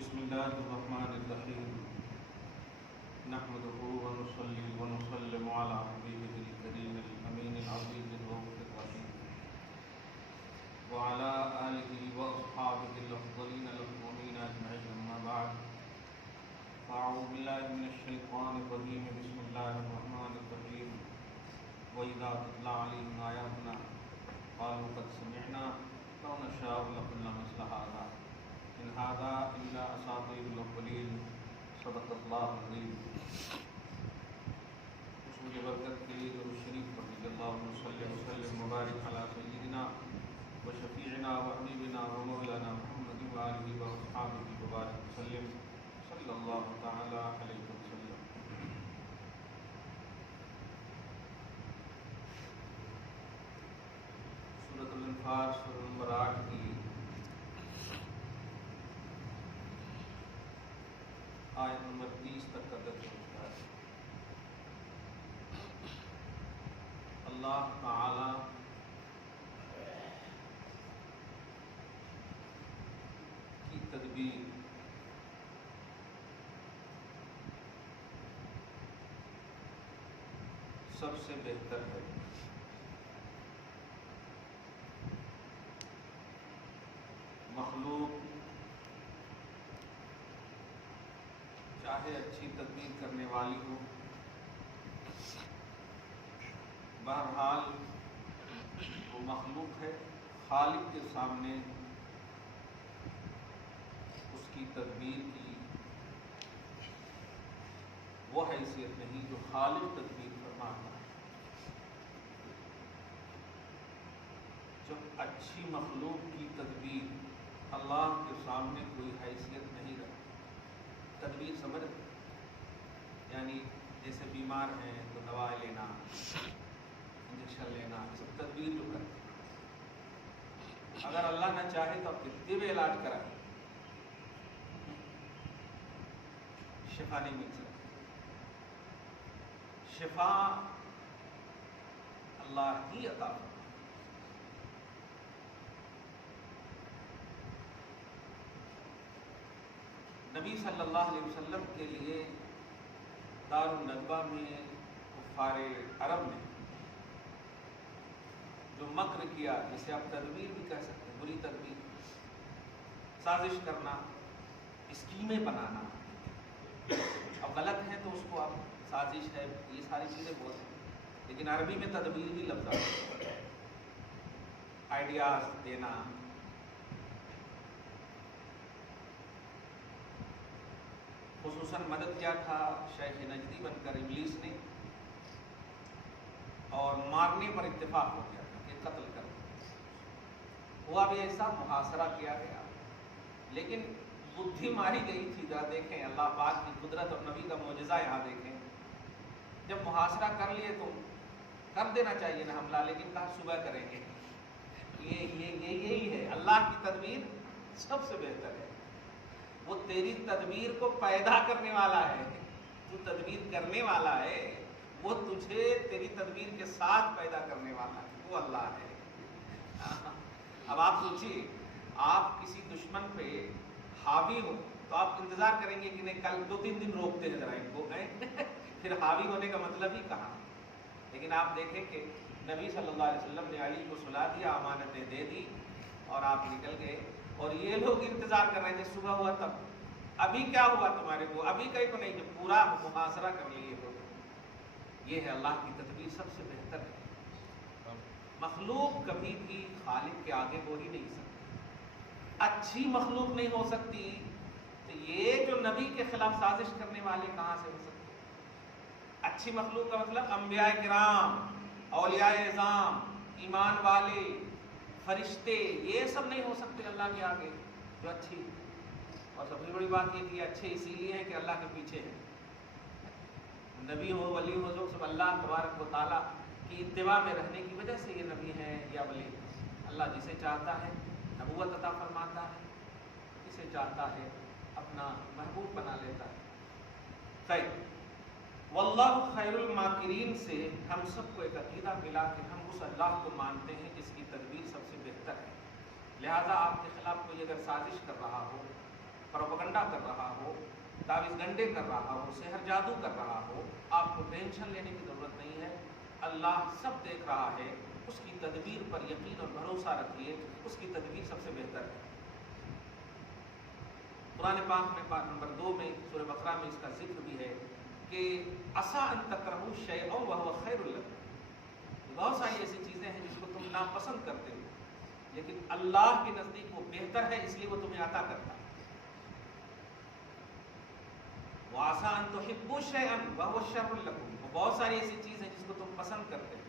بسم الله الرحمن الرحيم نحمده ونصلي ونسلم على حبيبه الكريم الأمين العزيز الرؤوف الرحيم وعلى آله وأصحابه الأفضلين المؤمنين أجمعين أما بعد فأعوذ بالله من الشيطان الرجيم بسم الله الرحمن الرحيم وإذا تتلى عليهم آياتنا قالوا قد سمعنا لو نشاء لقلنا مثل هذا إن هذا إلا أساطير الأولين صدق الله العظيم. رسول برکت کے لیے درود شریف پڑھیے. اللهم صل وسلم وبارك على سيدنا وشفيعنا وحبيبنا ومولانا محمد وآله وأصحابه وبارك وسلم صلى الله تعالى عليه وسلم. سورۃ الانفال سورہ نمبر 8 کی آیت نمبر 30 تک کا درس ہوتا ہے. اللہ تعالی کی تدبیر سب سے بہتر ہے. مخلوق چاہے اچھی تدبیر کرنے والی ہو، بہرحال وہ مخلوق ہے. خالق کے سامنے اس کی تدبیر کی وہ حیثیت نہیں جو خالق تدبیر فرماتا ہے. جب اچھی مخلوق کی تدبیر اللہ کے سامنے کوئی حیثیت نہیں رکھتی. تدبیر سمجھ یعنی جیسے بیمار ہیں تو دوا لینا، انجیکشن لینا، یہ سب تدبیر جو کرتے ہیں. اگر اللہ نہ چاہے تو آپ کتنے بھی علاج کرائیں شفا نہیں مل سکتی. شفا اللہ ہی عطا کرتا ہے. نبی صلی اللہ علیہ وسلم کے لیے دار الندوہ میں کفار عرب نے جو مکر کیا، جسے آپ تدبیر بھی کہہ سکتے ہیں، بری تدبیر، سازش کرنا، اسکیمیں بنانا. اب غلط ہے تو اس کو آپ سازش ہے یہ ساری چیزیں بولتے ہیں، لیکن عربی میں تدبیر ہی لفظ آتا ہے. آئیڈیاز دینا، خصوصاً مدد کیا تھا شیخ نجدی بن کر ابلیس نے، اور مارنے پر اتفاق ہو گیا تھا کہ قتل کر ہوا بھی ایسا، محاصرہ کیا گیا. لیکن بدھی ماری گئی تھی. ذرا دیکھیں اللہ پاک کی قدرت اور نبی کا معجزہ یہاں دیکھیں. جب محاصرہ کر لیے تو کر دینا چاہیے نا حملہ، لیکن کہا صبح کریں گے. یہی ہے اللہ کی تدبیر سب سے بہتر ہے. وہ تیری تدبیر کو پیدا کرنے والا ہے، تو تدبیر کرنے والا ہے. وہ تجھے تیری تدبیر کے ساتھ پیدا کرنے والا ہے، وہ اللہ ہے. اب آپ سوچیے، آپ کسی دشمن پہ حاوی ہو تو آپ انتظار کریں گے کہ نہیں کل 2-3 دن روکتے ہیں ذرا ان کو، پھر حاوی ہونے کا مطلب ہی کہاں. لیکن آپ دیکھیں کہ نبی صلی اللہ علیہ وسلم نے علی کو سلا دیا، امانتیں دے دی اور آپ نکل گئے. اور یہ لوگ انتظار کر رہے تھے صبح ہوا تب. ابھی کیا ہوا تمہارے کو؟ ابھی کہیں کو نہیں، جب پورا محاصرہ کر لیے ہو. یہ ہے اللہ کی تدبیر سب سے بہتر ہے. مخلوق کبھی بھی خالق کے آگے ہو ہی نہیں سکتی. اچھی مخلوق نہیں ہو سکتی تو یہ جو نبی کے خلاف سازش کرنے والے کہاں سے ہو سکتے؟ اچھی مخلوق کا مطلب انبیاء کرام، اولیاء اعظام، ایمان والے، فرشتے، یہ سب نہیں ہو سکتے اللہ کے آگے جو اچھی. اور سب سے بڑی بات یہ کہ اچھے اسی لیے ہیں کہ اللہ کے پیچھے ہیں. نبی ہو، ولی ہو، جو سب اللہ تبارک و تعالیٰ کی اتباع میں رہنے کی وجہ سے یہ نبی ہیں یا ولی. اللہ جسے چاہتا ہے نبوت عطا فرماتا ہے، جسے چاہتا ہے اپنا محبوب بنا لیتا ہے. خیر، واللہ خیر الماکرین سے ہم سب کو ایک عقیدہ ملا کہ ہم اس اللہ کو مانتے ہیں جس کی تدبیر سب سے بہتر ہے. لہذا آپ کے خلاف کوئی اگر سازش کر رہا ہو प्रोपेगेंडा कर रहा हो, तावीज़ गंडे कर रहा हो, सेहर जादू कर रहा हो, आपको टेंशन लेने की ज़रूरत नहीं है। अल्लाह सब देख रहा है, उसकी तदबीर पर यकीन और भरोसा रखिए, उसकी तदबीर सबसे बेहतर है। कुरान पाक में पाठ नंबर 2 में सूरह बकरा में इसका जिक्र भी है कि असा अन तकरहू शैअन व हुवा खैरुल लकुम। बहुत सारी ऐसी चीज़ें हैं जिसको तुम नापसंद करते हो, लेकिन अल्लाह के नज़दीक वो बेहतर है, इसलिए वो तुम्हें अता करता है। वासा अन तुहिब्बू शैअन व हुवा शर्रुल लकुम। बहुत सारी ऐसी चीज़ है जिसको तुम पसंद करते हो,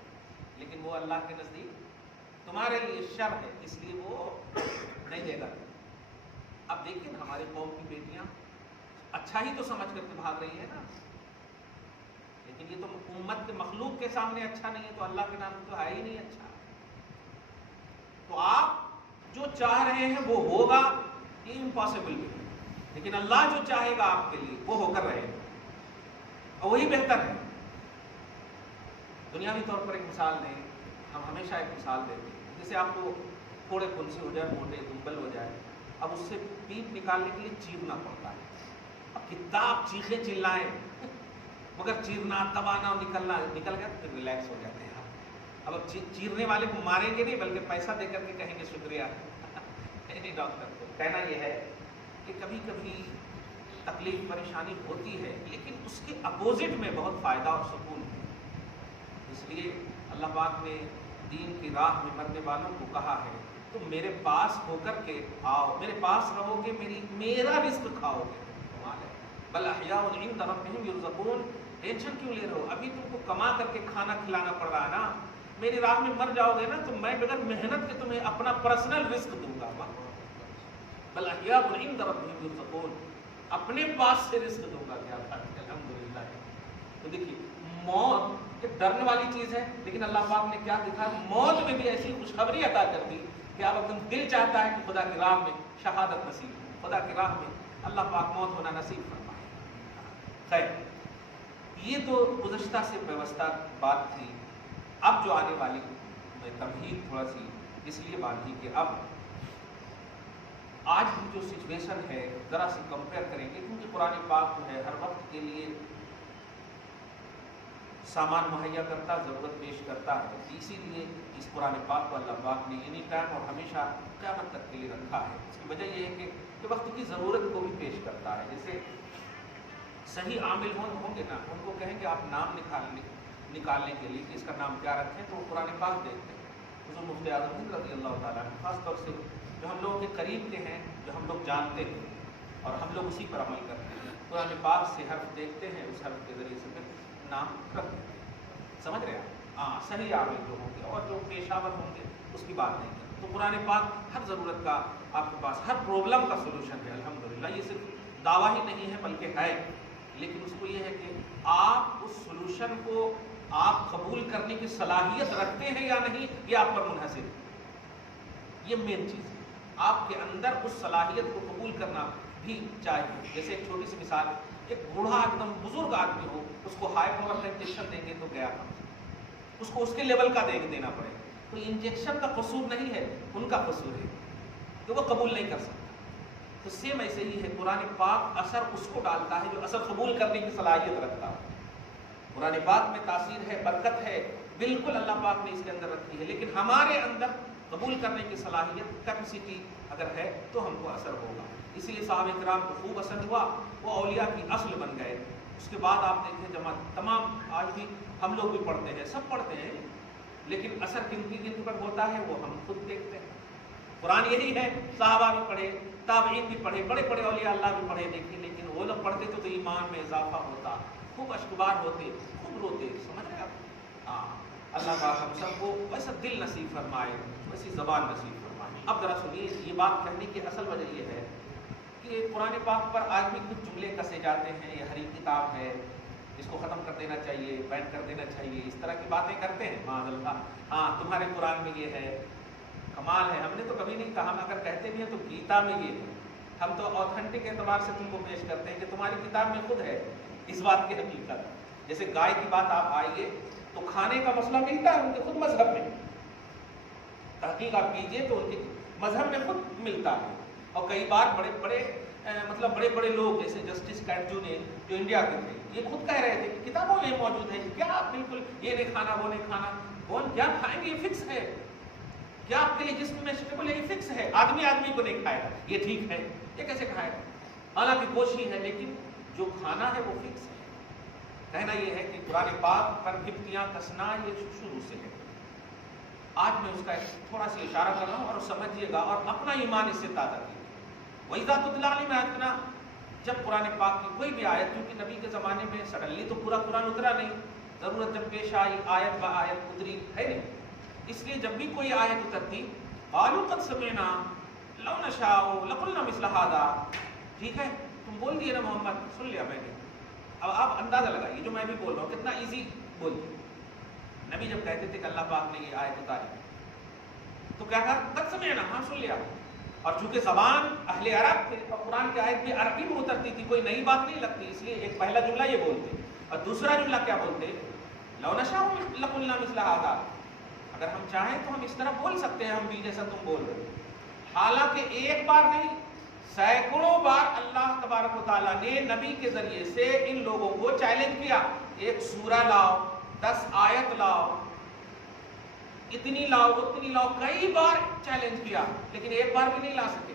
लेकिन वो अल्लाह के नज़दीक तुम्हारे लिए शर है, इसलिए वो नहीं देगा। अब देखिए ना, हमारे कौम की बेटियां अच्छा ही तो समझ करके भाग रही है ना, लेकिन ये तो उम्मत के मखलूक के सामने अच्छा नहीं है, तो अल्लाह के नाम तो है ही नहीं अच्छा। तो आप जो चाह रहे हैं वो होगा, ये इम्पॉसिबल भी है, लेकिन अल्लाह जो चाहेगा आपके लिए वो होकर रहेगा और वही बेहतर है। दुनियावी तौर पर एक मिसाल दें, हम हमेशा एक मिसाल देते हैं, जैसे आपको थोड़े फुंसी हो जाए, मोटे दुम्बल हो जाए, अब उससे पीप निकालने के लिए चीरना पड़ता है। अब कितना आप चीखे चिल्लाएं, मगर चीरना, दबाना, निकल गया तो फिर रिलैक्स हो जाते हैं आप। अब चीरने वाले को मारेंगे नहीं, बल्कि पैसा दे करके कहेंगे शुक्रिया नहीं डॉक्टर को। कहना यह है कि कभी कभी तकलीफ परेशानी होती है, लेकिन उसके अपोजिट में बहुत फ़ायदा और सुकून है। इसलिए अल्लाह पाक ने दीन की राह में मरने वालों को कहा है, तुम मेरे पास होकर के आओ, मेरे पास रहोगे, मेरा रिस्क खाओगे। बल अहयाउन इंद रब्बिहिम युरज़क़ून। टेंशन क्यों ले रहे हो? अभी तुमको कमा करके खाना खिलाना पड़ रहा है ना, मेरी राह में मर जाओगे ना तो मैं बगैर मेहनत के तुम्हें अपना पर्सनल रिस्क दूंगा। बल अहयाउन इंद रब्बिहिम युरज़क़ून, अपने पास से रिस्क दूंगा। क्या बात है, अल्हम्दुलिल्लाह। तो देखिए, मौत एक डरने वाली चीज़ है, लेकिन अल्लाह पाक ने क्या दिखा, मौत में भी ऐसी खुशखबरी अता कर दी कि अब एकदम दिल चाहता है कि खुदा की राह में शहादत नसीब हो, खुदा की राह में अल्लाह पाक मौत होना नसीब फरमाए। खैर, ये तो गुज़श्ता से व्यवस्था बात थी। अब जो आने वाली तमहीद थोड़ा सी इसलिए बांधी कि अब आज की जो सिचुएशन है ज़रा सी कंपेयर करेंगे, क्योंकि कुरान पाक जो है हर वक्त के लिए सामान मुहैया करता, ज़रूरत पेश करता है। इसीलिए इस कुरान पाक को अल्लाह पाक ने एनी टाइम और हमेशा क़यामत तक के लिए रखा है। इसकी वजह यह है कि वक्त की ज़रूरत को भी पेश करता है। जैसे सही आमिल होंगे ना, उनको कहेंगे आप नाम निकालने के लिए कि इसका नाम क्या रखें, तो वो कुरान पाक देखते हैं। हुज़ूर मुफ्ती आज़म हिंद रज़ी अल्लाह ताला अन्हु ख़ास तौर से जो हम लोगों के करीब के हैं, जो हम लोग जानते हैं और हम लोग उसी पर अमल करते हैं, कुरान पाक से हर्फ देखते हैं, उस हर्फ के ज़रिए से फिर नाम रख देते हैं। समझ रहे हैं? हाँ, सही आमिल जो होंगे और जो पेशावर होंगे उसकी बात नहीं करते। तो कुरान पाक हर ज़रूरत का आपके पास, हर प्रॉब्लम का सोल्यूशन है अल्हम्दुलिल्लाह। ये सिर्फ दावा ही नहीं है बल्कि है, लेकिन उसको ये है कि आप उस सोल्यूशन को आप कबूल करने की सलाहियत रखते हैं या नहीं, ये आप पर मुनहसिर है। ये मेन चीज़ है, आपके अंदर उस सलाहियत को कबूल करना भी चाहिए। जैसे एक छोटी सी मिसाल, एक बूढ़ा एकदम बुजुर्ग आदमी हो, उसको हाई पावर का इंजेक्शन देंगे तो गया था, उसको उसके लेवल का देना पड़ेगा। तो इंजेक्शन का कसूर नहीं है, उनका कसूर है कि वो कबूल नहीं कर सकता। तो सेम ऐसे ही है, कुरान पाक असर उसको डालता है जो असर कबूल करने की सलाहियत रखता है। कुरान पाक में तासीर है, बरकत है, बिल्कुल अल्लाह पाक ने इसके अंदर रखी है, लेकिन हमारे अंदर कबूल करने की सलाहियत, कैपेसिटी अगर है तो हमको असर होगा। इसीलिए साहबे किराम को खूब असर हुआ, वो औलिया की असल बन गए। उसके बाद आप देखें जमा तमाम, आज भी हम लोग भी पढ़ते हैं, सब पढ़ते हैं, लेकिन असर किन पर होता है वो हम खुद देखते हैं। कुरान यही है, साहबा भी पढ़े, ताबईन भी पढ़े, बड़े बड़े औलिया अल्लाह भी पढ़े, लेकिन वो लोग पढ़ते तो ईमान में इजाफा होता, खूब अश्कबार होते, खूब रोते। समझ रहे आप? हाँ, अल्लाह पाक हम सबको वैसा दिल नसीब फरमाए, वैसी ज़बान नसीब फरमाए। अब ज़रा सुनिए, ये बात कहने की असल वजह ये है कि कुरान पाक पर आज भी कुछ जुमले कसे जाते हैं, ये हरी किताब है, इसको ख़त्म कर देना चाहिए, बैन कर देना चाहिए, इस तरह की बातें करते हैं। माज़अल्लाह, हाँ तुम्हारे कुरान में ये है, कमाल है। हमने तो कभी नहीं कहा, हम अगर कहते भी हैं तो गीता में ये है, हम तो ऑथेंटिक एतबार से तुमको पेश करते हैं कि तुम्हारी किताब में खुद है इस बात की हकीकत। जैसे गाय की बात आप आइए तो खाने का मसला मिलता है उनके खुद मजहब में, तहकीक आप कीजिए तो उनके मजहब में खुद मिलता है। और कई बार बड़े बड़े مطلب بڑے بڑے لوگ جیسے جسٹس کیٹجو نے جو انڈیا کے تھے، یہ خود کہہ رہے تھے کہ کتابوں میں موجود ہے، کیا بالکل یہ نہیں کھانا وہ نہیں کھانا، کون کیا کھائیں گے یہ فکس ہے، کیا آپ کے لیے جسم میں سٹیبل ہے یہ فکس ہے، آدمی آدمی کو نہیں کھائے گا یہ ٹھیک ہے، یہ کیسے کھائے گا، حالانکہ کوشش ہے لیکن جو کھانا ہے وہ فکس ہے۔ کہنا یہ ہے کہ قرآن پاک پر گھپتیاں کسنا یہ شروع سے ہے۔ آج میں اس کا تھوڑا سا اشارہ کر رہا ہوں اور سمجھیے گا اور اپنا ایمان اس سے تازہ کیجیے۔ وَإِذَا تُتْلَىٰ عَلَيْهِمْ آیَاتُنَا، جب قرآن پاک کی کوئی بھی آیت، کیونکہ نبی کے زمانے میں سڈنلی تو پورا قرآن اترا نہیں، ضرورت جب پیش آئی آیت با آیت اتری ہے نہیں، اس لیے جب بھی کوئی آیت اترتی قَالُوا قَدْ سَمِعْنَا لَوْ نَشَاءُ لَقُلْنَا مِثْلَ هَٰذَا، ٹھیک ہے تم بول دیے نا محمد، سن لیا میں نے۔ اب آپ اندازہ لگائیے جو میں بھی بول رہا ہوں کتنا ایزی بول دیا۔ نبی جب کہتے تھے کہ اللہ پاک نے یہ آیت اتاری تو کیا کہا؟ قد سمعنا، ہاں سن لیا۔ اور چونکہ زبان اہل عرب تھے اور قرآن کی آیت بھی عربی میں اترتی تھی، کوئی نئی بات نہیں لگتی، اس لیے ایک پہلا جملہ یہ بولتے اور دوسرا جملہ کیا بولتے؟ لو نشاء لقلنا مثل هذا، اگر ہم چاہیں تو ہم اس طرح بول سکتے ہیں، ہم بھی جیسا تم بول رہے ہو۔ حالانکہ ایک بار نہیں سینکڑوں بار اللہ تبارک و تعالیٰ نے نبی کے ذریعے سے ان لوگوں کو چیلنج کیا، ایک سورہ لاؤ، 10 آیت لاؤ، اتنی لاؤ اتنی لاؤ، کئی بار چیلنج کیا لیکن ایک بار بھی نہیں لا سکے،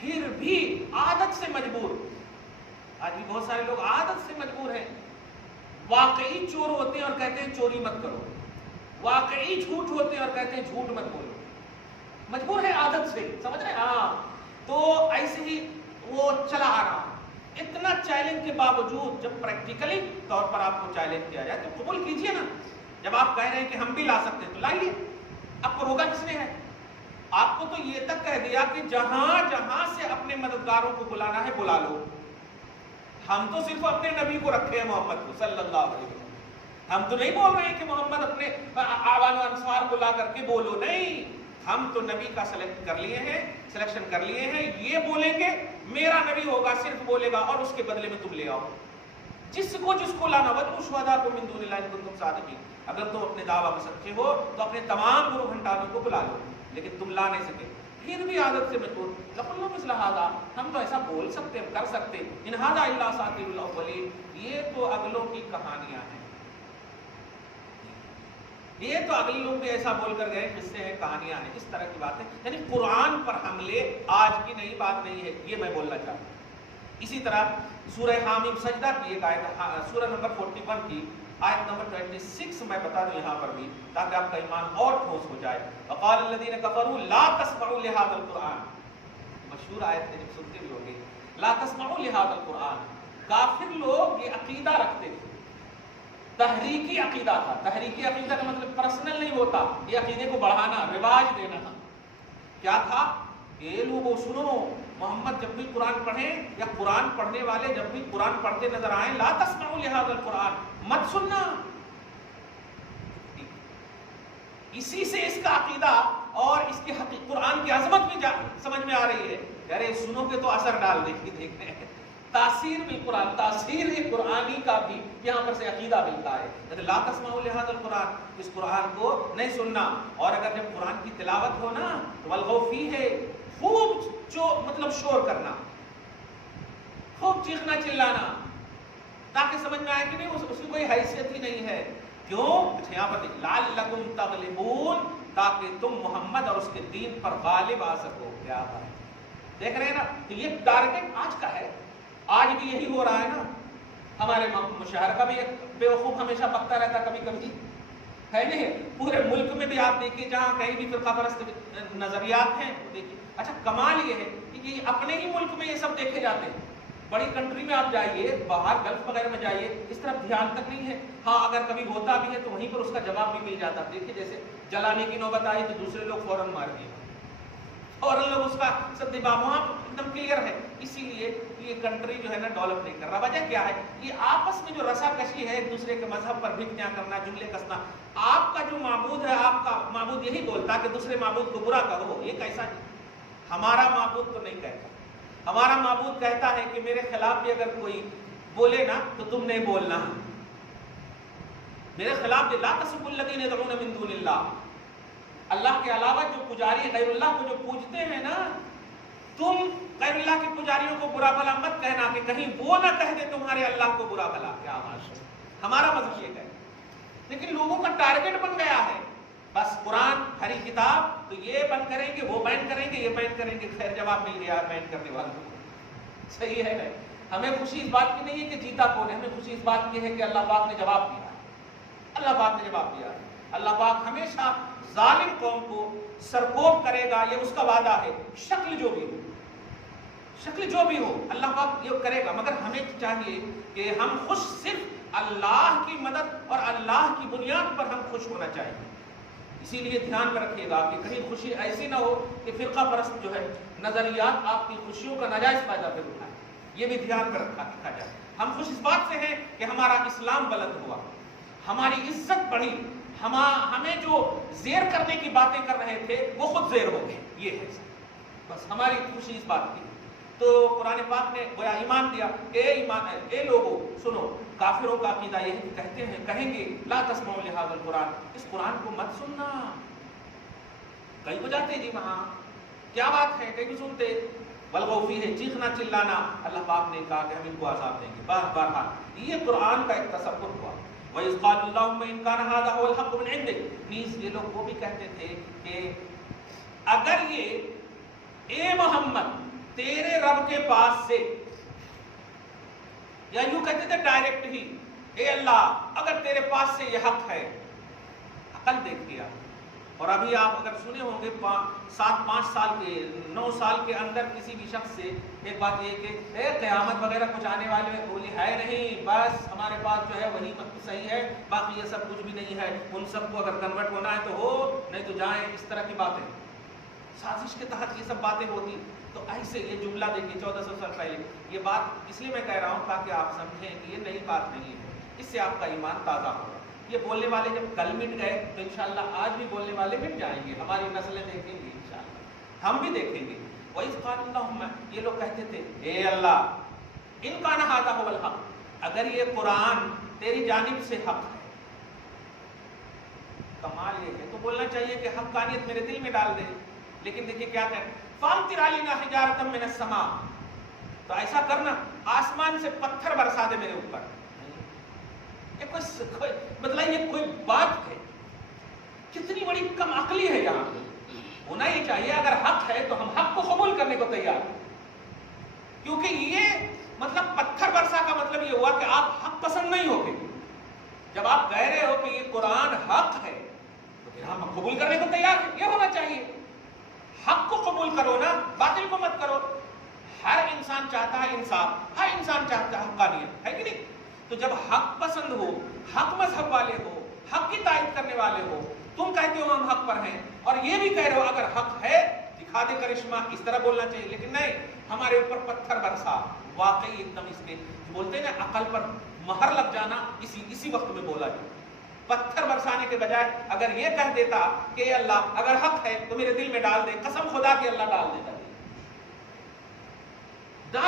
پھر بھی عادت سے مجبور۔ آج بھی بہت سارے لوگ عادت سے مجبور ہیں، واقعی چور ہوتے ہیں اور کہتے ہیں چوری مت کرو، واقعی جھوٹ ہوتے ہیں اور کہتے ہیں جھوٹ مت بولو، مجبور ہے عادت سے، سمجھ رہے ہیں؟ ہاں، تو ایسے ہی وہ چلا آ رہا۔ اتنا چیلنج کے باوجود جب پریکٹیکلی طور پر آپ کو چیلنج کیا جائے تو قبول کیجئے نا۔ جب آپ کہہ رہے ہیں کہ ہم بھی لا سکتے ہیں تو لائیے، آپ کو روکا کس نے ہے؟ آپ کو تو یہ تک کہہ دیا کہ جہاں جہاں سے اپنے مددگاروں کو بلانا ہے بلا لو۔ ہم تو صرف اپنے نبی کو رکھے ہیں، محمد کو صلی اللہ علیہ وسلم، ہم تو نہیں بول رہے ہیں کہ محمد اپنے اعوان و انصار کو لا کر کے بولو، نہیں، ہم تو نبی کا سلیکشن کر لیے ہیں، یہ بولیں گے میرا نبی ہوگا، صرف بولے گا اور اس کے بدلے میں تم لے آؤ جس کو لانا۔ وَادْعُوا شُهَدَاءَكُم مِّن دُونِ اللَّهِ إِن كُنتُمْ صَادِقِينَ، اگر تم اپنے دعویٰ میں سچے ہو تو اپنے تمام گروہ گھنٹانوں کو بلا لو، لیکن تم لا نہیں سکے، پھر بھی عادت سے مجبور۔ لَقُلْنَا مِثْلَ هَٰذَا، ہم تو ایسا بول سکتے ہیں، کر سکتے، إِنْ هَٰذَا إِلَّا أَسَاطِيرُ الْأَوَّلِينَ، یہ تو اگلوں کی کہانیاں ہیں، یہ تو اگلے لوگ بھی ایسا بول کر گئے، قصے ہیں، کہانیاں ہیں، اس طرح کی باتیں، یعنی قرآن پر حملے آج کی نئی بات نہیں ہے، یہ میں بولنا چاہتا ہوں۔ اسی طرح سورہ حامیم سجدہ کی ایک آیت، سورہ نمبر 41 کی آیت نمبر 26 میں بتا دوں یہاں پر بھی تاکہ آپ کا ایمان اور ٹھوس ہو جائے۔ وقال الذین کفروا لا تسمعوا لهذا القرآن، مشہور آیت ہے، جب سنتے بھی ہوگے، لا تسمعوا لهذا القرآن، کافر لوگ یہ عقیدہ رکھتے تھے، تحریکی عقیدہ تھا۔ تحریکی عقیدہ کا مطلب پرسنل نہیں ہوتا، یہ عقیدے کو بڑھانا، رواج دینا تھا۔ کیا تھا؟ یہ لوگوں سنو، محمد جب بھی قرآن پڑھیں یا قرآن پڑھنے والے جب بھی قرآن پڑھتے نظر آئیں، لا تسمعوا لهذا القرآن، مت سننا۔ اسی سے اس کا عقیدہ اور اس کی قرآن کی عظمت بھی سمجھ میں آ رہی ہے، ارے سنو گے تو اثر ڈال دے گی، دیکھ رہے ہیں تاثیر بالقرآن، تاثیر قرآنی کا بھی یہاں پر سے عقیدہ ملتا ہے۔ لا تسمعوا لهذا القرآن، اس قرآن کو نہیں سننا، اور اگر جب قرآن کی تلاوت ہو نا تو والغوا فیہ، خوب مطلب شور کرنا، خوب چیخنا چلانا، تاکہ سمجھ میں آئے کہ نہیں اس کی کوئی حیثیت ہی نہیں ہے۔ کیوں؟ یہاں پر لعلکم تغلبون، تاکہ تم محمد اور اس کے دین پر غالب آ سکو۔ کیا بات، دیکھ رہے ہیں نا؟ تو یہ ٹارگٹ آج کا ہے، آج بھی یہی ہو رہا ہے نا۔ ہمارے مشاہر کا بھی ایک بیوقوف ہمیشہ بکتا رہتا کبھی کبھی، ہے نہیں؟ پورے ملک میں بھی آپ دیکھیے جہاں کہیں بھی فرقہ پرست نظریات ہیں وہ دیکھیے۔ اچھا کمال یہ ہے کہ یہ اپنے ہی ملک میں یہ سب دیکھے جاتے ہیں، بڑی کنٹری میں آپ جائیے، باہر گلف وغیرہ میں جائیے، اس طرف دھیان تک نہیں ہے۔ ہاں اگر کبھی ہوتا بھی ہے تو وہیں پر اس کا جواب بھی مل جاتا۔ دیکھیے جیسے جلانے کی نوبت آئی تو دوسرے لوگ فوراً مار دیے، اور لوگ اس کا سدبا وہاں ایک دم کلیئر ہے۔ اسی لیے یہ کنٹری جو ہے نا ڈیولپ نہیں کر رہا۔ وجہ کیا ہے؟ یہ آپس میں جو رسا کشی ہے، ایک دوسرے کے مذہب پر بھٹیاں کرنا، جملے کسنا۔ آپ کا جو معبود ہے، آپ کا معبود یہی بولتا کہ دوسرے معبود کو برا کرو، یہ کیسا ہے؟ ہمارا معبود تو نہیں کہتا، ہمارا معبود کہتا ہے کہ میرے خلاف بھی اگر کوئی بولے نا تو تم نہیں بولنا، میرے خلاف لا تسبوا الذین يدعون من دون اللہ، اللہ کے علاوہ جو پجاری غیر اللہ کو جو پوجتے ہیں نا، तुम गैर अल्लाह के पुजारियों को बुरा भला मत कहना कि कहीं वो ना कह दे तुम्हारे अल्लाह को बुरा भला। क्या बात है, हमारा मजहब ये है। लेकिन लोगों का टारगेट बन गया है बस कुरान हरी किताब, तो ये बंद करेंगे, वो बैन करेंगे, ये बैन करेंगे। खैर जवाब मिल गया बैन करने वालों को, सही है। हमें खुशी इस बात की नहीं है कि जीता कौन है, हमें खुशी इस बात की है कि अल्लाह पाक ने जवाब दिया है। अल्लाह पाक ने जवाब दिया है। अल्लाह पाक हमेशा जालिम कौम को सरकोब करेगा, ये उसका वादा है। शक्ल जो भी हो, शक्ल जो भी हो, अल्लाह पाक ये करेगा। मगर हमें चाहिए कि हम खुश सिर्फ अल्लाह की मदद और अल्लाह की बुनियाद पर हम खुश होना चाहिए। इसीलिए ध्यान में रखिएगा कि कहीं खुशी ऐसी ना हो कि फिरका परस्त जो है नजरियात आपकी खुशियों का नाजायज फायदा फिर उठाए। ये भी ध्यान में रखा जाए। हम खुश इस बात से हैं कि हमारा इस्लाम बुलंद हुआ, हमारी इज्जत बढ़ी, हमें जो जेर करने की बातें कर रहे थे वो खुद जेर हो गए। ये है बस हमारी खुशी इस बात की। तो कुरान पाक ने गोया ईमान दिया कि ए लोगों सुनो, काफिरों का अकीदा ये कहते हैं, कहेंगे ला तस्माउ लिहाज़ल कुरान, इस कुरान को मत सुनना। कहीं को जाते जी वहां क्या बात है, कहीं भी सुनते बलगौफी है, चीखना चिल्लाना। अल्लाह पाक ने कहा कि हम इनको आज़ाब देंगे। बहरहाल ये कुरान का एक तसव्वुर हुआ। वइज़ क़ाल अल्लाहुम्मा इन कान हाज़ा हुवल हक़्क़ु मिन इंदिक, नीज़ ये लोग वो भी कहते थे कि अगर ये ए मोहम्मद तेरे रब के पास से, या यूं कहते थे डायरेक्ट ही, ए अल्लाह अगर तेरे पास से ये हक है। अकल देखिए आप। और अभी आप अगर सुने होंगे 5 साल के 9 साल के अंदर किसी भी शख्स से एक बात ये कि क़यामत वगैरह कुछ आने वाले बोली है नहीं, बस हमारे पास जो है वही सही है, बाकी ये सब कुछ भी नहीं है। उन सबको अगर कन्वर्ट होना है तो हो, नहीं तो जाएं। इस तरह की बातें साजिश के तहत ये सब बातें होती। तो ऐसे ये जुमला देखिए 1400 साल पहले। ये बात इसलिए मैं कह रहा हूँ ताकि आप समझें कि ये नई बात नहीं है, इससे आपका ईमान ताज़ा होगा। ये बोलने वाले जब कल मिट गए तो इंशाअल्लाह आज भी बोलने वाले मिट जाएंगे, हमारी नस्लें देखेंगी इंशाअल्लाह, हम भी देखेंगे। वइज़ क़ाल अल्लाहुम्मा, ये लोग कहते थे ए अल्लाह इन कान हाज़ा हुवल हक़, अगर ये कुरान तेरी जानिब से हक है। कमाल ये है तो बोलना चाहिए कि हक़ानियत मेरे दिल में डाल दे। लेकिन देखिए क्या कहते, फ़ामतिर अलैना हिजारतम मिनस समा, तो ऐसा करना आसमान से पत्थर बरसा दे मेरे ऊपर। ये कोई मतलब ये कोई बात है? कितनी बड़ी कम अकली है। यहाँ होना ही चाहिए अगर हक है तो हम हक को कबूल करने को तैयार हैं, क्योंकि ये मतलब पत्थर बरसा का मतलब ये हुआ कि आप हक पसंद नहीं होगे। जब आप कह रहे हो कि ये कुरान हक है तो फिर हम कबूल करने को तैयार हैं। ये होना चाहिए, हक को कबूल करो ना, बातिल को मत करो। हर इंसान चाहता है इंसाफ, हर इंसान चाहता है हक़ानियत, है कि नहीं? तो जब हक पसंद हो, हक मजहब वाले हो, हक की तायद करने वाले हो, तुम कहते हो हम हक पर हैं और ये भी कह रहे हो अगर हक है दिखा दे करिश्मा, इस तरह बोलना चाहिए। लेकिन नहीं, हमारे ऊपर पत्थर बरसा। वाकई एकदम इसके बोलते हैं ना अकल पर महर लग जाना, इसी वक्त में बोला जाए। पत्थर बरसाने के बजाय अगर ये कह देता कि अल्लाह अगर हक है तो मेरे दिल में डाल दे, कसम खुदा की अल्लाह डाल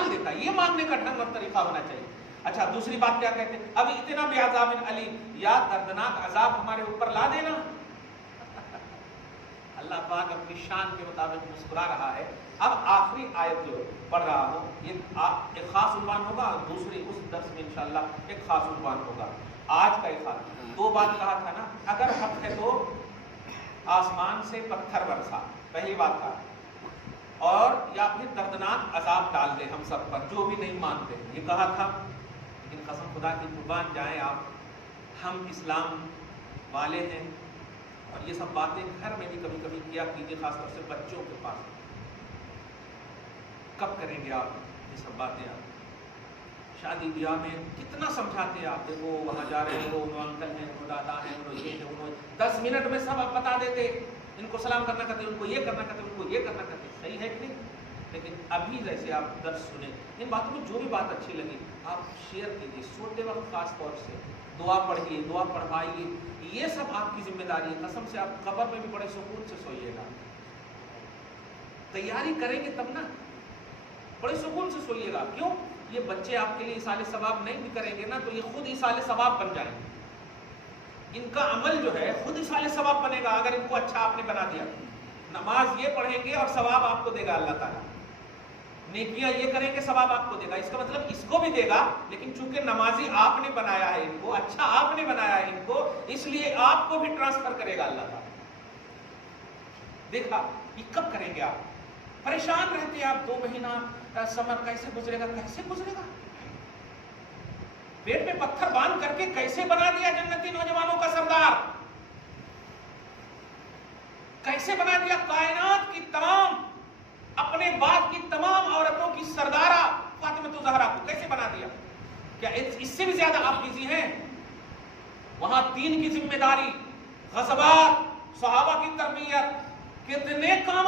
देता। ये मांगने का ढंग और तरीका होना चाहिए। अच्छा, दूसरी बात क्या कहते हैं, अब इतना भी अज़ाबिन अलीम, या दर्दनाक अजाब हमारे ऊपर ला देना। अल्लाह पाक अपनी शान के मुताबिक मुस्कुरा रहा है। अब आखिरी आयत जो पढ़ रहा हूँ ये एक खास उन्वान होगा, दूसरी उस दर्स में इंशाअल्लाह एक खास उन्वान होगा। आज का एक खास दो बात कहा था ना, अगर हक है तो आसमान से पत्थर बरसा, पहली बात था, और या फिर दर्दनाक अजाब डाल दे हम सब पर जो भी नहीं मानते, ये कहा था। लेकिन कसम खुदा की कुर्बान जाएं आप, हम इस्लाम वाले हैं और ये सब बातें घर में भी कभी कभी किया कीजिए, खासतौर से बच्चों के पास। कब करेंगे आप ये सब बातें? आप शादी ब्याह में कितना समझाते हैं आप, देखो वहाँ जा रहे हो, उन्होंने अंकल हैं, उन्होंने दादा हैं, उन्होंने ये है, उन्होंने 10 मिनट में सब आप बता देते, इनको सलाम करना कहते, उनको ये करना कहते, उनको ये करना कहते। सही है कि नहीं? लेकिन अभी जैसे आप दर्स सुने, इन बातों में जो भी बात अच्छी लगी आप शेयर कीजिए, सोते वक्त खास तौर से दुआ पढ़िए, दुआ पढ़वाइए, ये सब आपकी जिम्मेदारी है। कसम से आप कब्र में भी बड़े सुकून से सोइएगा। तैयारी करेंगे तब ना, बड़े सुकून से सोइएगा। क्यों? ये बच्चे आपके लिए इसाले सवाब नहीं भी करेंगे ना तो ये खुद इसाले सवाब बन जाएंगे। इनका अमल जो है खुद इसाले सवाब बनेगा अगर इनको अच्छा आपने बना दिया। नमाज ये पढ़ेंगे और सवाब आपको देगा अल्लाह ताला। नेकियां ये करेंगे सवाब आपको देगा, इसका मतलब इसको भी देगा, लेकिन चूंकि नमाजी आपने बनाया है इनको, अच्छा आपने बनाया है इनको, इसलिए आपको भी ट्रांसफर करेगा अल्लाह ताला। देखा ये कब करेंगे आप? परेशान रहते आप 2 महीना समर कैसे गुजरेगा, कैसे गुजरेगा? पेट में पत्थर बांध करके कैसे बना दिया जन्नती नौजवानों का सरदार, कैसे बना दिया कायनात की तमाम, अपने बाद की तमाम औरतों की सरदारा फातिमा ज़हरा को कैसे बना दिया? क्या इससे भी ज्यादा आप बिजी हैं? वहां दीन की जिम्मेदारी, ग़ज़वात, सहाबा की तरबियत, कितने काम,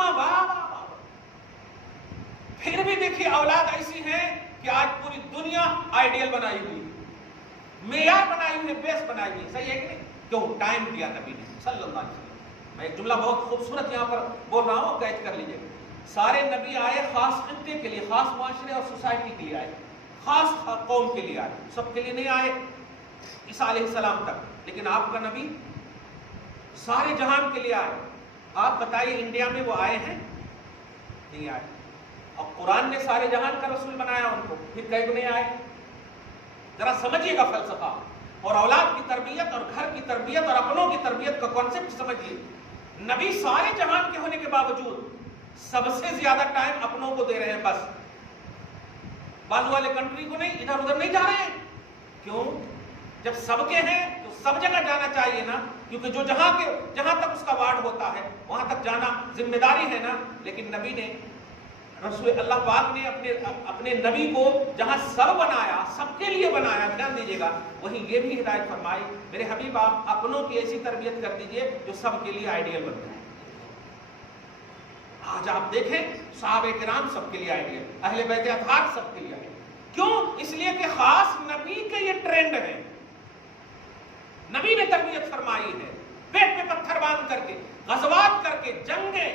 फिर भी देखिए औलाद ऐसी है कि आज पूरी दुनिया आइडियल बनाई हुई, मेयार बनाई हुई, बेस बनाई हुई, सही है कि नहीं? क्यों? टाइम दिया नबी ने सल्लल्लाहु अलैहि वसल्लम। मैं एक जुमला बहुत खूबसूरत यहाँ पर बोल रहा हूँ, कैद कर लीजिए। सारे नबी आए खास खित्ते के लिए, खास मुआशरे और सोसाइटी के लिए आए, खास कौम के लिए आए, सबके लिए नहीं आए ईसा अलैहिस्सलाम तक। लेकिन आपका नबी सारे जहान के लिए आए। आप बताइए इंडिया में वो आए हैं? नहीं आए। और कुरान ने सारे जहान का रसूल बनाया उनको, फिर कई को नहीं आए? जरा समझिएगा फलसफा और औलाद की तरबियत और घर की तरबियत और अपनों की तरबियत का कॉन्सेप्ट समझिए। नबी सारे जहान के होने के बावजूद सबसे ज्यादा टाइम अपनों को दे रहे हैं, बस बाजू वाले कंट्री को नहीं, इधर उधर नहीं जा रहे हैं। क्यों? जब सबके हैं तो सब जगह जाना चाहिए ना, क्योंकि जो जहां तक उसका वार्ड होता है वहां तक जाना जिम्मेदारी है ना। लेकिन नबी ने, रसूल अल्लाह पाक ने अपने नबी को जहां सब बनाया, सबके लिए बनाया, ध्यान दीजिएगा, वहीं ये भी हिदायत फरमाई, मेरे हबीब आप अपनों की ऐसी तरबियत कर दीजिए जो सबके लिए आइडियल बन जाए। आज आप देखें सहाबे किराम सबके लिए आइडियल, अहले बैत अतहार सबके लिए आइडियल। क्यों? इसलिए कि खास नबी के ये ट्रेंड है, नबी ने तरबियत फरमाई है, पेट पे पत्थर बांध करके, ग़ज़वात करके, जंगें,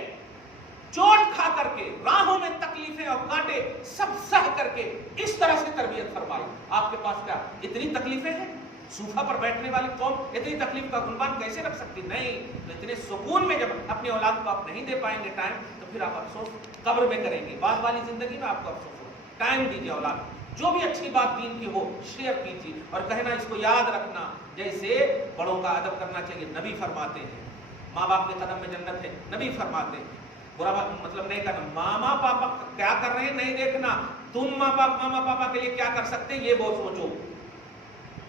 चोट खा करके, राहों में तकलीफें और कांटे सब सह करके इस तरह से तरबियत फरमाई। आपके पास क्या इतनी तकलीफें हैं? सूफा पर बैठने वाली कौम इतनी तकलीफ का गुणगान कैसे रख सकती? नहीं। तो इतने सुकून में जब अपनी औलाद को आप नहीं दे पाएंगे टाइम, तो फिर आप अफसोस कब्र में करेंगे, बाद वाली जिंदगी में आपको अफसोस हो। टाइम दीजिए औलाद, जो भी अच्छी बात दीन की हो शेयर कीजिए, और कहना इसको याद रखना, जैसे बड़ों का अदब करना चाहिए। नबी फरमाते हैं माँ बाप के कदम में जन्नत है, नबी फरमाते हैं बुरा मतलब नहीं करना। मामा पापा क्या कर रहे हैं नहीं देखना, तुम मामा पापा के लिए क्या कर सकते हैं ये बहुत सोचो।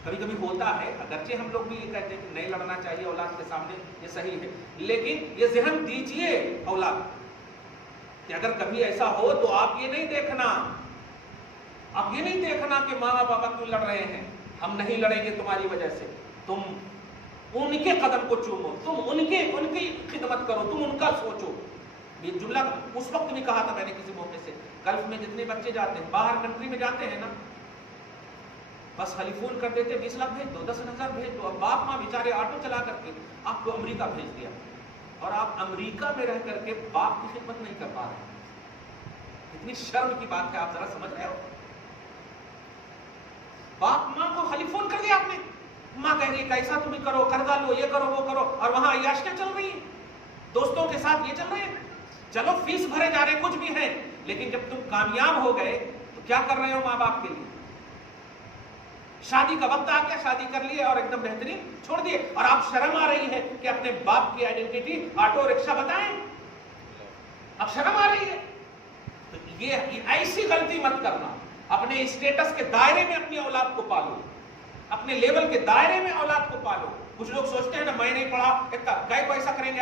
कभी कभी होता है, अगरचे हम लोग भी ये कहते हैं कि नहीं लड़ना चाहिए औलाद के सामने, ये सही है, लेकिन ये ज़हन दीजिए औलाद कि अगर कभी ऐसा हो तो आप ये नहीं देखना, आप ये नहीं देखना कि मामा पापा क्यों लड़ रहे हैं, हम नहीं लड़ेंगे तुम्हारी वजह से, तुम उनके कदम को चूमो, तुम उनकी खिदमत करो, तुम उनका सोचो। ये जुमला उस वक्त भी कहा था मैंने किसी मौके से, गल्फ में जितने बच्चे जाते हैं, बाहर कंट्री में जाते हैं ना, बस टेलीफोन कर देते 20 लाख भेज दो, 10,000 भेज दो, अब बाप माँ बेचारे ऑटो चला करके आपको अमेरिका भेज दिया, और आप अमेरिका में रह करके बाप की खिदमत नहीं कर पा रहे। कितनी शर्म की बात है, आप जरा समझ रहे हो? बाप माँ को टेलीफोन कर दिया आपने, माँ कह रही है कैसा तुम करो, कर्जा लो, ये करो वो करो, और वहां अय्याशियां चल रही है, दोस्तों के साथ ये चल रहे हैं। चलो फीस भरे जा रहे कुछ भी है, लेकिन जब तुम कामयाब हो गए तो क्या कर रहे हो माँ बाप के लिए? शादी का वक्त आ गया, शादी कर लिए और एकदम बेहतरीन छोड़ दिए, और आप शर्म आ रही है कि अपने बाप की आइडेंटिटी ऑटो रिक्शा बताएं, अब शर्म आ रही है। तो ये ऐसी गलती मत करना, अपने स्टेटस के दायरे में अपनी औलाद को पालो, अपने लेवल के दायरे में औलाद को पालो। कुछ लोग सोचते हैं ना मैं नहीं पढ़ा, क्या पैसा करेंगे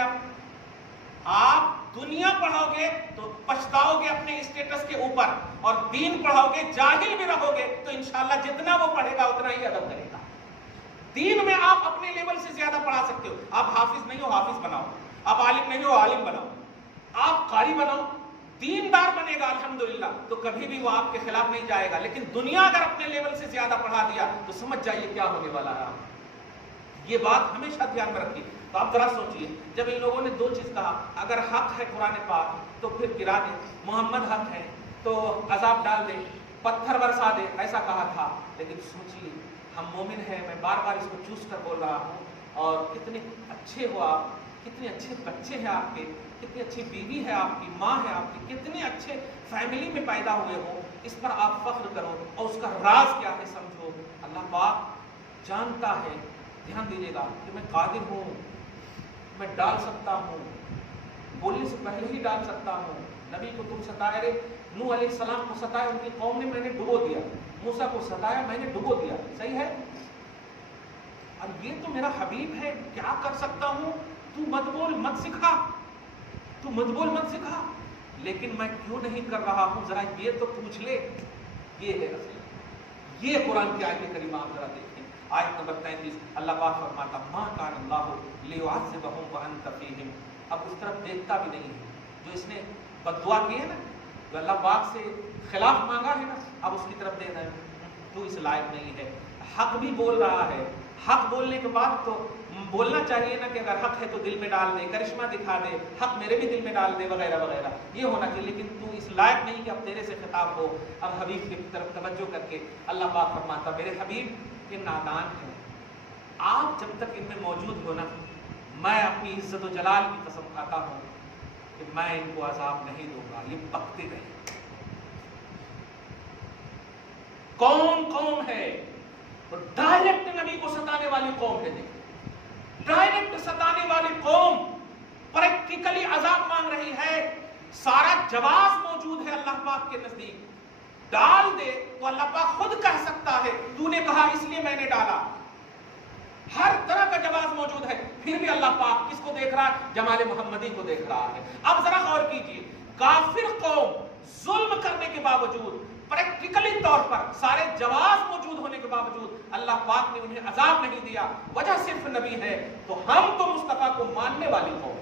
आप दुनिया पढ़ाओगे तो पछताओगे अपने स्टेटस के ऊपर, और दीन पढ़ाओगे जाहिल भी रहोगे तो इंशाल्लाह जितना वो पढ़ेगा उतना ही अदब करेगा। दीन में आप अपने लेवल से ज्यादा पढ़ा सकते हो। आप हाफिज नहीं हो, हाफिज बनाओ, आप आलिम नहीं हो, आलिम बनाओ, आप कारी बनाओ, दीनदार बनेगा अल्हम्दुलिल्लाह, तो कभी भी वो आपके खिलाफ नहीं जाएगा। लेकिन दुनिया अगर अपने लेवल से ज्यादा पढ़ा दिया तो समझ जाइए क्या होने वाला है। ये बात हमेशा ध्यान में रखिए। तो आप जरा सोचिए, जब इन लोगों ने दो चीज कहा, अगर हक है कुरान पाक तो फिर गिरा दे, मोहम्मद हक है तो अजाब डाल दे, पत्थर बरसा दे, ऐसा कहा था। लेकिन सोचिए हम मोमिन हैं, मैं बार बार इसको चूस कर बोल रहा हूँ, और कितने अच्छे हो आप कितने अच्छे बच्चे हैं आपके, कितनी अच्छी बीवी है आपकी, माँ है आपकी, कितने अच्छे फैमिली में पैदा हुए हो, इस पर आप फख्र करो और उसका राज क्या है समझो। अल्लाह पाक जानता है, ध्यान दीजिएगा, कि मैं कादिर हूँ, मैं डाल सकता हूँ, बोलने से पहले ही डाल सकता हूँ। नबी को तुम सताए रे, नूह अलैहिस्सलाम को सताया उनकी कौम ने, मैंने डुबो दिया। मूसा को सताया, मैंने डुबो दिया। सही है? और ये तो मेरा हबीब है, क्या कर सकता हूँ? तू मत बोल, मत सिखा, तू मत बोल, मत सिखा। लेकिन मैं क्यों नहीं कर रहा हूँ, जरा ये तो पूछ ले। ये है रसूल। ये कुरान की आयत करीमा आप जरा देखें, आयत नंबर 33, अल्लाह पाक फरमाता मा कान अल्लाहु लियुअज़्ज़िबहुम व अंत फीहिम। अब उस तरफ देखता भी नहीं है, जो इसने बद्दुआ की है ना, जो अल्लाह पाक से खिलाफ मांगा है ना, अब उसकी तरफ देना है, तू इस लायक नहीं है। हक भी बोल रहा है, हक बोलने के बाद तो बोलना चाहिए ना कि अगर हक है तो दिल में डाल दे, करिश्मा दिखा दे, हक मेरे भी दिल में डाल दे, वगैरह वगैरह, ये होना चाहिए। लेकिन तू इस लायक नहीं कि अब तेरे से खिताब हो। अब हबीब की तरफ तवज्जो करके अल्लाह पाक फरमाता मेरे हबीब ये नादान है, आप जब तक इनमें मौजूद हो ना, मैं अपनी इज्जत व जलाल की कसम खाता हूँ कि मैं इनको अजाब नहीं दूंगा, ये बकते रहे। कौन कौम है? तो डायरेक्ट नबी को सताने वाली कौम है। देखिए, डायरेक्ट सताने वाली कौम प्रैक्टिकली अजाब मांग रही है। सारा जवाब मौजूद है अल्लाह पाक के नजदीक। डाल दे तो अल्लाह पाक खुद कह सकता है तूने कहा इसलिए मैंने डाला। हर तरह का जवाब मौजूद है, फिर भी अल्लाह पाक किसको देख रहा है? जमाले मोहम्मदी को देख रहा है। अब जरा गौर कीजिए, काफिर कौम जुल्म करने के बावजूद, प्रैक्टिकली तौर पर सारे जवाब मौजूद होने के बावजूद अल्लाह पाक ने उन्हें अजाब नहीं दिया। वजह सिर्फ नबी है। तो हम तो मुस्तफा को मानने वाली कौम।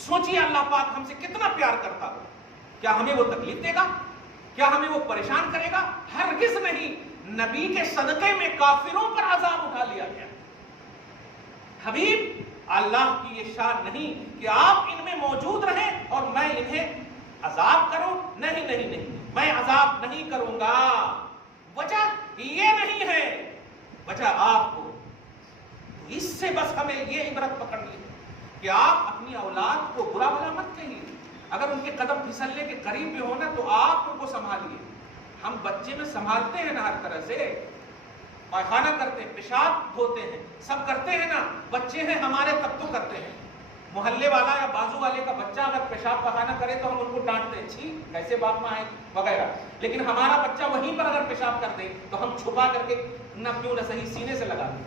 सोचिए अल्लाह पाक हमसे कितना प्यार करता हो, क्या हमें वो तकलीफ देगा? क्या हमें वो परेशान करेगा? हरगिज नहीं। नबी के सदक़े में काफिरों पर अजाब उठा लिया गया। हबीब, अल्लाह की ये शान नहीं कि आप इनमें मौजूद रहें और मैं इन्हें अजाब करूं। नहीं नहीं नहीं, मैं अजाब नहीं करूंगा। वजह ये नहीं है, वजह आपको। तो इससे बस हमें ये इबरत पकड़नी है कि आप अपनी औलाद को बुरा भला मत कहिए। अगर उनके कदम फिसलने के करीब भी हो ना, तो आप उनको संभालिए। हम बच्चे में संभालते हैं ना, हर तरह से पायखाना करते हैं, पेशाब धोते हैं, सब करते हैं ना। बच्चे हैं हमारे तब तो करते हैं। मोहल्ले वाला या बाजू वाले का बच्चा अगर पेशाब पाखाना करे तो हम उनको डांटते हैं, छी कैसे बाप माँ है वगैरह। लेकिन हमारा बच्चा वहीं पर अगर पेशाब कर दे तो हम छुपा करके न क्यों न सही सीने से लगा दें।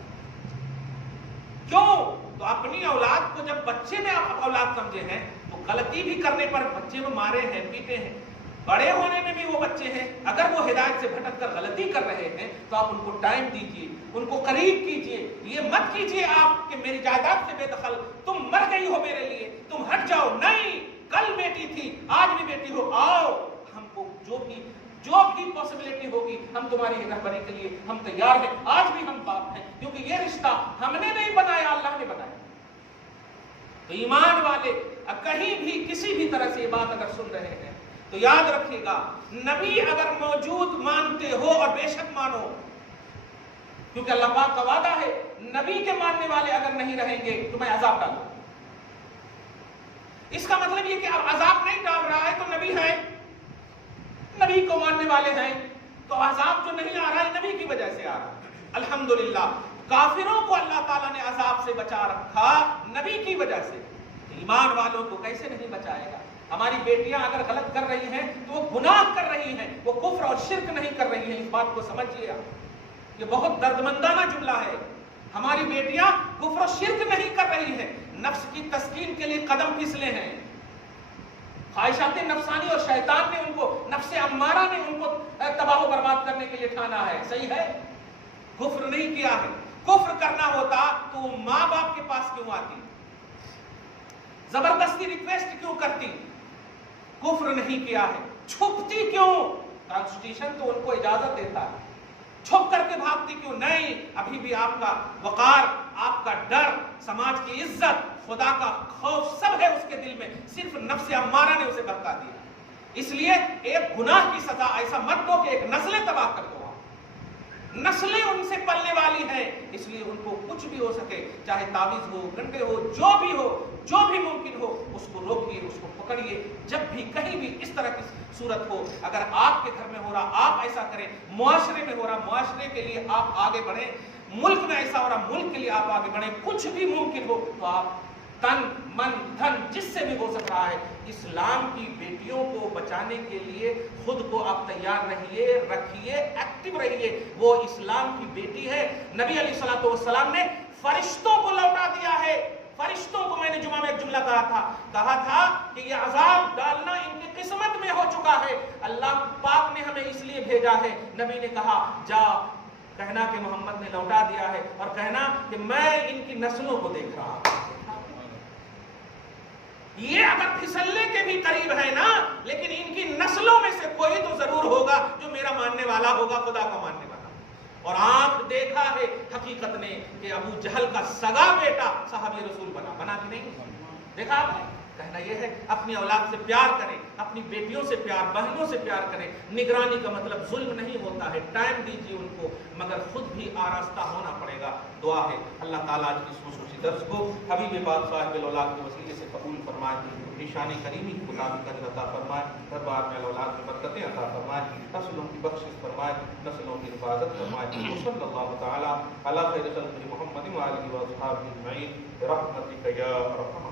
क्यों? तो अपनी औलाद को जब बच्चे में आप औलाद समझे हैं, तो गलती भी करने पर बच्चे में मारे हैं, पीटे हैं। बड़े होने में भी वो बच्चे हैं, अगर वो हिदायत से भटक कर गलती कर रहे हैं तो आप उनको टाइम दीजिए, उनको करीब कीजिए। ये मत कीजिए आप कि मेरी जायदाद से बेदखल, तुम मर गई हो मेरे लिए, तुम हट जाओ। नहीं, कल बेटी थी, आज भी बेटी हो, आओ, हमको जो भी पॉसिबिलिटी होगी हम तुम्हारी रहबरी के लिए हम तैयार हैं। आज भी हम बाप हैं, क्योंकि ये रिश्ता हमने नहीं बनाया, अल्लाह ने बनाया। तो ईमान वाले कहीं भी किसी भी तरह से ये बात अगर सुन रहे हैं तो याद रखिएगा, नबी अगर मौजूद मानते हो, और बेशक मानो, क्योंकि अल्लाह पाक का वादा है नबी के मानने वाले अगर नहीं रहेंगे तो मैं अजाब डालूंगा। इसका मतलब ये कि अब अजाब नहीं डाल रहा है तो नबी है, नबी को मानने वाले हैं, तो अजाब जो नहीं आ रहा है नबी की वजह से आ रहा है। अल्हम्दुलिल्लाह, काफिरों को अल्लाह ताला ने अजाब से बचा रखा नबी की वजह से। ईमान वालों को कैसे नहीं बचाएगा? हमारी बेटियां अगर गलत कर रही हैं तो वो गुनाह कर रही हैं, वो कुफ्र और शिर्क नहीं कर रही हैं। इस बात को समझिए आप, ये बहुत दर्दमंदाना जुमला है। हमारी बेटियां कुफ्र और शिर्क नहीं कर रही हैं, नफ्स की तस्कीन के लिए कदम फिसले हैं। ख्वाहिशात नफसानी और शैतान ने उनको, नफ्स अम्मारा ने उनको तबाह बर्बाद करने के लिए ठाना है। सही है, कुफ्र नहीं किया है। कुफ्र करना होता तो माँ बाप के पास क्यों आती, जबरदस्ती रिक्वेस्ट क्यों करती? कुफ्र नहीं किया है, छुपती क्यों? कॉन्स्टिट्यूशन तो उनको इजाजत देता है, छुप करके भागती क्यों? नहीं, अभी भी आपका वकार, आपका डर, समाज की इज्जत, खुदा का खौफ सब है उसके दिल में, सिर्फ नफ्स अम्मारा ने उसे भड़का दिया। इसलिए एक गुनाह की सजा ऐसा मत दो कि एक नस्लें तबाह कर दो। نسلیں ان سے پلنے والی ہیں، اس لیے ان کو کچھ بھی ہو سکے، چاہے تعویذ ہو، گنڈے ہو، جو بھی ممکن ہو، اس کو روکیے، اس کو پکڑیے۔ جب بھی کہیں بھی اس طرح کی صورت ہو، اگر آپ کے گھر میں ہو رہا آپ ایسا کریں، معاشرے میں ہو رہا معاشرے کے لیے آپ آگے بڑھیں، ملک میں ایسا ہو رہا ملک کے لیے آپ آگے بڑھیں، کچھ بھی ممکن ہو تو آپ تن من دھن جس سے بھی ہو سک رہا ہے اسلام کی بیٹیوں کو بچانے کے لیے خود کو آپ تیار رہیے، رکھیے، ایکٹیو رہیے۔ وہ اسلام کی بیٹی ہے۔ نبی علیہ الصلوۃ والسلام نے فرشتوں کو لوٹا دیا ہے۔ فرشتوں کو میں نے جمعہ میں ایک جملہ کہا تھا کہ یہ عذاب ڈالنا ان کی قسمت میں ہو چکا ہے، اللہ پاک نے ہمیں اس لیے بھیجا ہے۔ نبی نے کہا جا کہنا کہ محمد نے لوٹا دیا ہے، اور کہنا کہ میں ان کی نسلوں کو دیکھ رہا ہوں۔ یہ اگر پھسلنے کے بھی قریب ہے نا، لیکن ان کی نسلوں میں سے کوئی تو ضرور ہوگا جو میرا ماننے والا ہوگا، خدا کا ماننے والا۔ اور آنکھ دیکھا ہے حقیقت نے کہ ابو جہل کا سگا بیٹا صحابی رسول بنا کہ نہیں؟ دیکھا آپ نے؟ کہنا یہ ہے اپنی اولاد سے پیار کریں، اپنی بیٹیوں سے پیار، بہنوں سے پیار کریں۔ نگرانی کا مطلب ظلم نہیں ہوتا ہے، ٹائم دیجیے ان کو، مگر خود بھی آراستہ ہونا پڑے گا۔ دعا ہے اللہ تعالیٰ آج کی خصوصی درس کو حبیب پاک صاحب الاولاد کے وسیلے سے قبول فرمائے، نشان کریمی کے مطابق اجر عطا فرمائے، دربار میں اولاد میں برکتیں عطا فرمائے، نسلوں کی بخشش فرمائے، نسلوں کی حفاظت فرمائے۔ صلی اللہ تعالیٰ علی خیر خلقہ محمد وآلہ وصحبہ اجمعین برحمتک یا ارحم